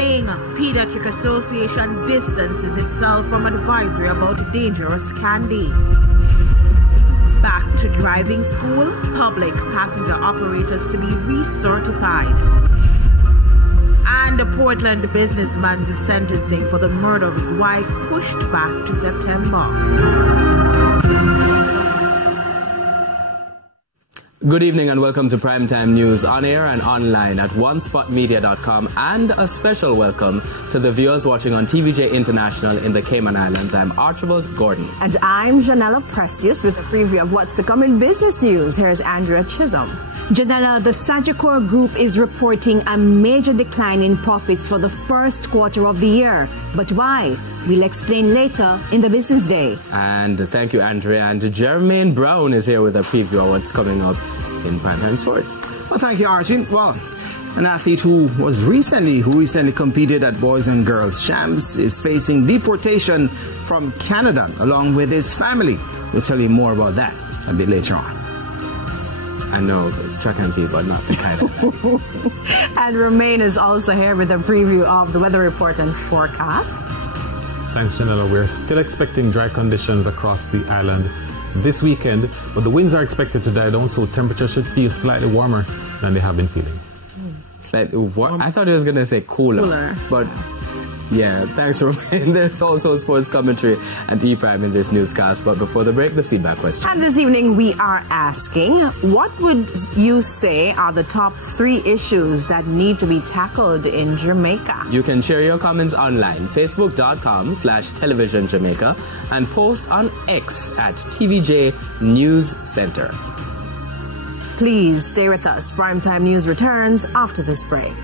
Warning! Pediatric Association distances itself from advisory about dangerous candy. Back to driving school, public passenger operators to be recertified. And a Portland businessman's sentencing for the murder of his wife pushed back to September. Good evening and welcome to Primetime News on air and online at onespotmedia.com, and a special welcome to the viewers watching on TVJ International in the Cayman Islands. I'm Archibald Gordon. And I'm Janella Precious with a preview of what's to come in business news. Here's Andrea Chisholm. Janella, the Sagicor Group is reporting a major decline in profits for the first quarter of the year. But why? We'll explain later in the Business Day. And thank you, Andrea. And Jermaine Brown is here with a preview of what's coming up in Primetime Sports. Well, thank you, Archie. Well, an athlete who recently competed at Boys and Girls Champs is facing deportation from Canada along with his family. We'll tell you more about that a bit later on. I know, it's track and field, but not the kind of. And Romain is also here with a preview of the weather report and forecast. Thanks, Janella. We're still expecting dry conditions across the island this weekend, but the winds are expected to die down, so temperatures should feel slightly warmer than they have been feeling. Slightly warm? I thought he was going to say cooler. But yeah, thanks, Romain. There's also sports commentary and E-Prime in this newscast. But before the break, the feedback question. And this evening we are asking, what would you say are the top 3 issues that need to be tackled in Jamaica? You can share your comments online, facebook.com/televisionjamaica, and post on X at TVJ News Center. Please stay with us. Primetime News returns after this break.